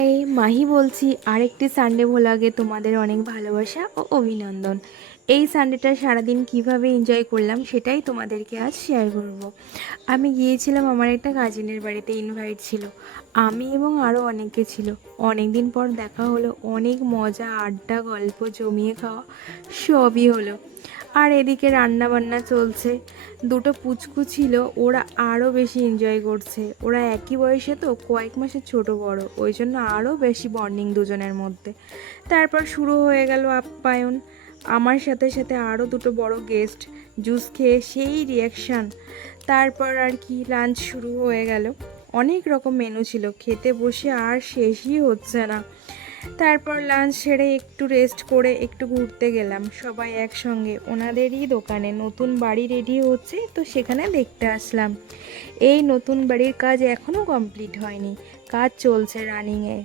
High, Mahi বলছি। আরেকটি Sunday ভ্লগে তোমাদের অনেক ভালোবাসা ও অভিনন্দন। এই সানডেটা সারাদিন কিভাবে এনজয় করলাম সেটাই তোমাদেরকে আজ শেয়ার করব। আমি গিয়েছিলাম আমার একটা কাজিনের বাড়িতে, ইনভাইট ছিল। আমি এবং আরও অনেকে ছিল। অনেক দিন পর দেখা হলো, অনেক মজা, আড্ডা, গল্প, জমিয়ে খাওয়া সবই হলো। আর এদিকে রান্না বান্না চলছে। দুটো পুচকু ছিল, ওরা আরও বেশি এনজয় করছে। ওরা একই বয়সে তো, কয়েক মাসের ছোট বড়, ওই জন্য আরও বেশি বন্ডিং দুজনের মধ্যে। তারপর শুরু হয়ে গেল আপ্যায়ন। আমার সাথে সাথে আরও দুটো বড় গেস্ট জুস খেয়ে সেই রিয়াকশান। তারপর আর কি লাঞ্চ শুরু হয়ে গেল। অনেক রকম মেনু ছিল, খেতে বসে আর শেষই হচ্ছে না। তারপর লাঞ্চ সেরে একটু রেস্ট করে একটু ঘুরতে গেলাম সবাই একসঙ্গে। ওনাদেরই দোকানে নতুন বাড়ি রেডি হচ্ছে, তো সেখানে দেখতে আসলাম। এই নতুন বাড়ির কাজ এখনও কমপ্লিট হয়নি, কাজ চলছে রানিংয়ে।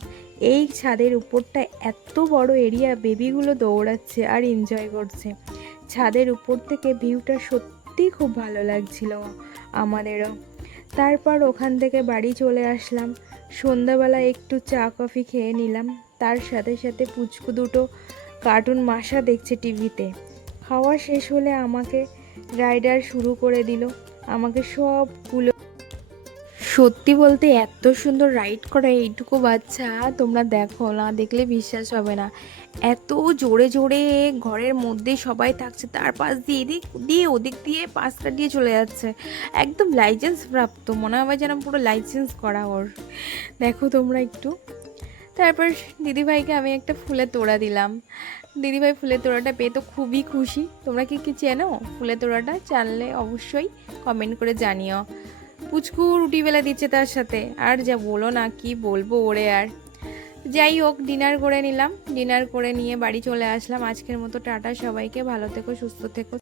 এই ছাদের উপরটা এত বড় এরিয়া, বেবিগুলো দৌড়াচ্ছে আর এনজয় করছে। ছাদের উপর থেকে ভিউটা সত্যিই খুব ভালো লাগছিল আমাদেরও। তারপর ওখান থেকে বাড়ি চলে আসলাম। সন্ধ্যাবেলা একটু চা কফি খেয়ে নিলাম। তার সাথে সাথে পুচকু দুটো কার্টুন মাসা দেখছে টিভিতে। খাওয়া শেষ হলে আমাকে রাইডার শুরু করে দিল। আমাকে সবগুলো, সত্যি বলতে এত সুন্দর রাইড করে এইটুকু বাচ্চা, তোমরা দেখো, না দেখলে বিশ্বাস হবে না। এত জোরে জোরে ঘরের মধ্যে সবাই থাকছে, তার পাশ দিয়ে এদিক দিয়ে ওদিক দিয়ে পাশ কাটিয়ে চলে যাচ্ছে। একদম লাইসেন্স প্রাপ্ত, মনে হয় যেন পুরো লাইসেন্স করা ওর। দেখো তোমরা একটু। তারপর দিদিভাইকে আমি একটা ফুলের তোড়া দিলাম। দিদিভাই ফুলের তোড়াটা পেয়ে তো খুবই খুশি। তোমরা কি কি চেনো ফুলের তোড়াটা? জানলে অবশ্যই কমেন্ট করে জানিও। পুচকু রুটি বেলা দিচ্ছে তার সাথে, আর যা বলো না, কি বলবো ওরে আর। যাই হোক, ডিনার করে নিলাম। ডিনার করে নিয়ে বাড়ি চলে আসলাম। আজকের মতো টাটা সবাইকে, ভালো থেকো, সুস্থ থেকো।